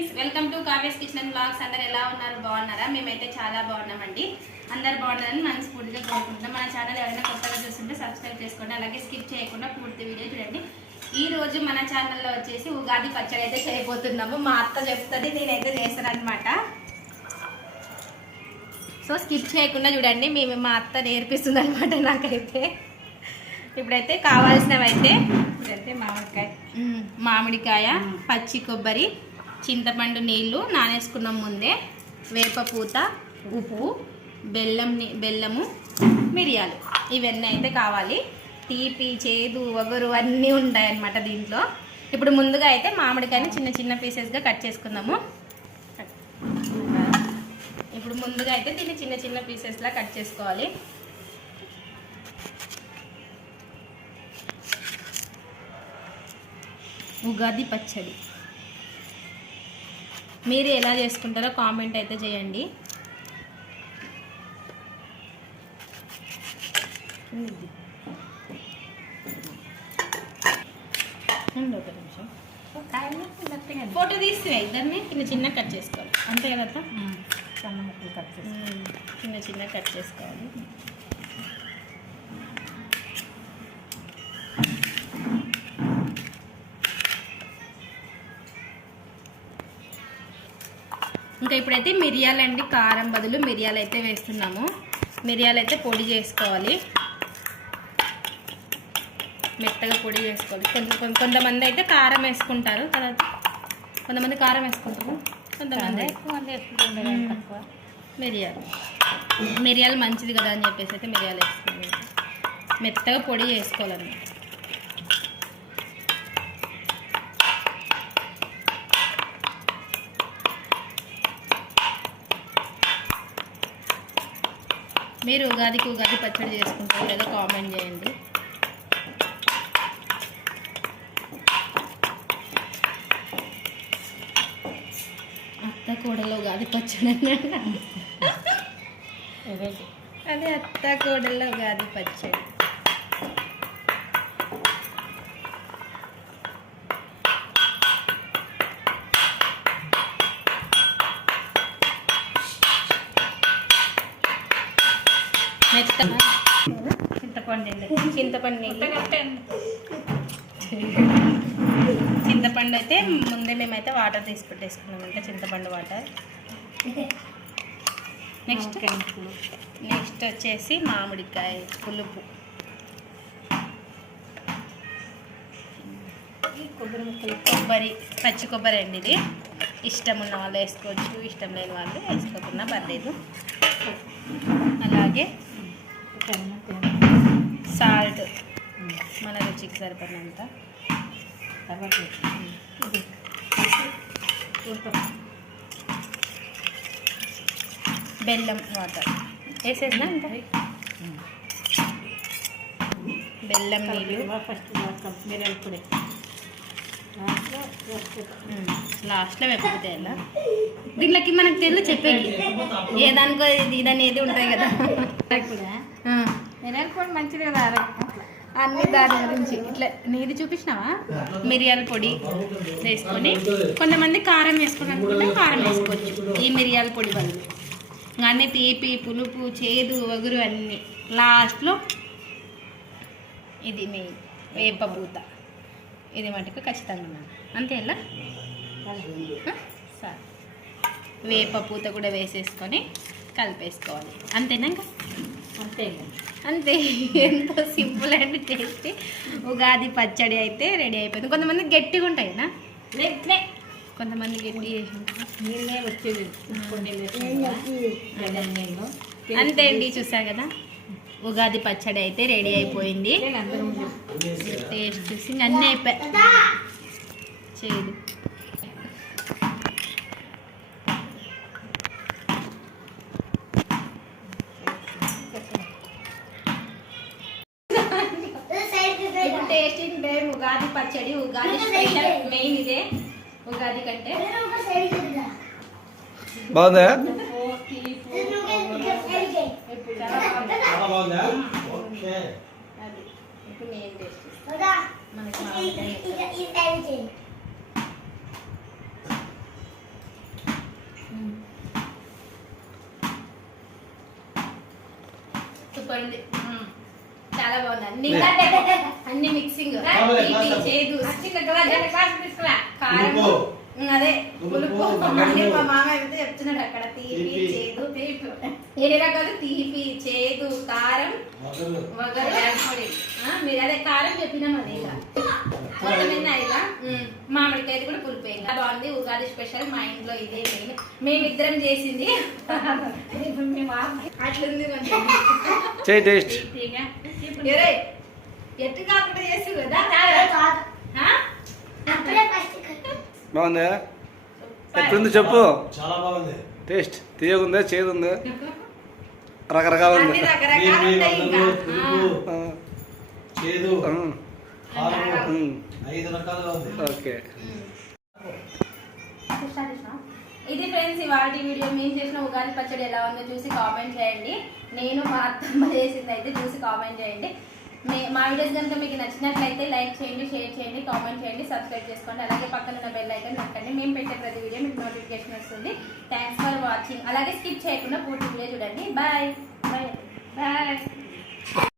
Friends welcome to Kavya's kitchen blogs. అందరు ఎలా ఉన్నారు? బాగున్నారా? మేమైతే చాలా బాగున్నామండి. అందరు బాగున్నారని మనస్ఫూర్తిగా కోరుకుంటున్నాం. మన ఛానల్ ఎవరైనా కొత్తగా చూస్తుంటే సబ్స్క్రైబ్ చేసుకోండి. అలాగే స్కిప్ చేయకుండా పూర్తి వీడియో చూడండి. ఈ రోజు మన ఛానల్లో వచ్చేసి ఉగాది పచ్చడి అయితే చేయబోతున్నాము. మా అత్త చెప్తుంది నేనైతే చేస్తాను అనమాట సో స్కిప్ చేయకుండా చూడండి. మేము మా అత్త నేర్పిస్తుంది అనమాట నాకైతే. ఇప్పుడైతే కావాల్సినవైతే అయితే మామిడికాయ. మామిడికాయ పచ్చి కొబ్బరి చింతపండు నీళ్ళు నానేసుకున్నాం ముందే. వేపపూత ఉప్పు బెల్లం బెల్లము మిరియాలు. ఇవన్నీ అయితే కావాలి. తీపి చేదు వగరు అన్నీ ఉంటాయన్నమాట దీంట్లో. ఇప్పుడు ముందుగా అయితే మామిడికాయని చిన్న చిన్న పీసెస్గా కట్ చేసుకుందాము. ఇప్పుడు ముందుగా అయితే దీన్ని చిన్న చిన్న పీసెస్లా కట్ చేసుకోవాలి. ఉగాది పచ్చడి. మీరు ఎలా చేసుకుంటారో కామెంట్ అయితే చేయండి ఒక నిమిషం. ఫోటో తీస్తే ఇద్దరిని చిన్న చిన్న కట్ చేసుకోవాలి అంతే కదా అత్త? సన్న ముక్కలు కట్. చిన్న చిన్న కట్ చేసుకోవాలి ఇంకా ఇప్పుడైతే మిరియాలండి కారం బదులు మిరియాలు అయితే వేస్తున్నాము. మిరియాలు అయితే పొడి చేసుకోవాలి. మెత్తగా పొడి చేసుకోవాలి. కొంత కొంత- కొంతమంది అయితే కారం వేసుకుంటారు. కదా కొంతమంది కారం వేసుకుంటారు. కొంతమంది మిరియాలు. మిరియాలు మంచిది కదా అని చెప్పేసి అయితే మిరియాలు వేసుకున్నాను మెత్తగా పొడి చేసుకోవాలన్నమాట. మీరు ఉగాదికి ఉగాది పచ్చడి చేసుకుంటారు లేదా కామెంట్ చేయండి. అత్త కూడలో ఉగాది పచ్చడి అన్నాడు అదే. అత్త కోడల్లో ఉగాది పచ్చడి. మెత్త చింతపండు. చింతపండు చింతపండు అయితే ముందే మేమైతే వాటర్ తీసి పెట్టేసుకున్నాం అంటే చింతపండు వాటర్. నెక్స్ట్ నెక్స్ట్ వచ్చేసి మామిడికాయ పులుపు. కొబ్బరి ముక్కలు. కొబ్బరి పచ్చి కొబ్బరి అండి ఇది. ఇష్టం ఉన్న వాళ్ళు వేసుకోవచ్చు ఇష్టం లేని వాళ్ళు వేసుకోకుండా పర్లేదు. అలాగే రుచికి సరిపడినంత. తర్వాత ఇది బెల్లం వాటర్. వేసేసినా అంత? బెల్లం నీళ్ళు. ఫస్ట్ మిరియాల పొడి లాస్ట్లో వేసుకుంటాం ఎలా? వెప్పతాయి దీంట్లోకి మనకు తెలియదు చెప్పేది. ఏ దానికో ఇది ఇదనేది ఉంటాయి కదా. కూడా మిరియాల పొడి మంచిది కదా అన్ని దాని గురించి. ఇట్లా నీది చూపించినావా? మిరియాల పొడి వేసుకొని. కొంతమంది కారం వేసుకుని అనుకుంటే కారం వేసుకోవచ్చు. ఈ మిరియాల పొడి వల్ల. అన్ని తీపి పులుపు చేదు వగురు అన్ని. లాస్ట్లో ఇది మీ వేప పూత. ఇది మటుకు ఖచ్చితంగా ఉన్నాను అంతే ఎలా సరే. వేప పూత కూడా వేసేసుకొని కలిపేసుకోవాలి. అంతేనా ఇంకా? అంతే అంతే. ఎంతో సింపుల్ అండ్ టేస్టీ. ఉగాది పచ్చడి అయితే రెడీ అయిపోయింది. కొంతమంది గట్టిగా ఉంటాయి కదా? కొంతమంది గట్టి. నీళ్ళే వచ్చేది అంతే అండి చూసా కదా? ఉగాది పచ్చడి అయితే రెడీ అయిపోయింది. టేస్ట్ చూసి అన్నీ అయిపోయి చేయదు పచ్చడి ఉగాది స్పెషల్ మెయిన్ ఇదే ఉగాది కంటే బాగుందా సూపర్ ఉంది చాలా బాగుంది అన్ని మిక్సింగ్. చేదు. కారం అదే పులుపు. అన్ని మా మామ అయితే చెప్తున్నాడు అక్కడ తీపి తీపి. చేదు తీపి. ఏ రకాలు తీపి చేదు కారం వగరు. మీరు అదే కారం చెప్పినాం అది ఎన్ని ఇక ఉమ్, మామిడికాయది కూడా పులుపు ఇంకా బాగుంది ఉగాది స్పెషల్ మా ఇంట్లో ఇదే మెయిన్. మేమిద్దరం చేసింది. అట్లుంది కొంచెం. చేయి టేస్ట్. ఎవరే? ఎట్టు కాకుండా చేసి కదా? ఆ? బాగుందా? ఎట్లుంది చెప్పు? చాలా బాగుంది. టేస్ట్. తీయగుందా చేదుందా రకరకాల ఉంది చేదు. ఓకే ఇది ఫ్రెండ్స్ ఇవాళ వీడియో మేము చేసిన ఉగాది పచ్చడి ఎలా ఉందో చూసి కామెంట్ చేయండి. నేను మా అత్తమ్మ చేసింది అయితే చూసి కామెంట్ చేయండి. మే మా వీడియోస్ కనుక మీకు నచ్చినట్లయితే లైక్ చేయండి షేర్ చేయండి కామెంట్ చేయండి సబ్స్క్రైబ్ చేసుకోండి. అలాగే పక్కన ఉన్న బెల్ ఐకన్ నొక్కండి. మేము పెట్టే ప్రతి వీడియో మీకు నోటిఫికేషన్ వస్తుంది. థ్యాంక్స్ ఫర్ వాచింగ్ అలాగే స్కిప్ చేయకుండా పూర్తి వీడియో చూడండి. Bye bye bye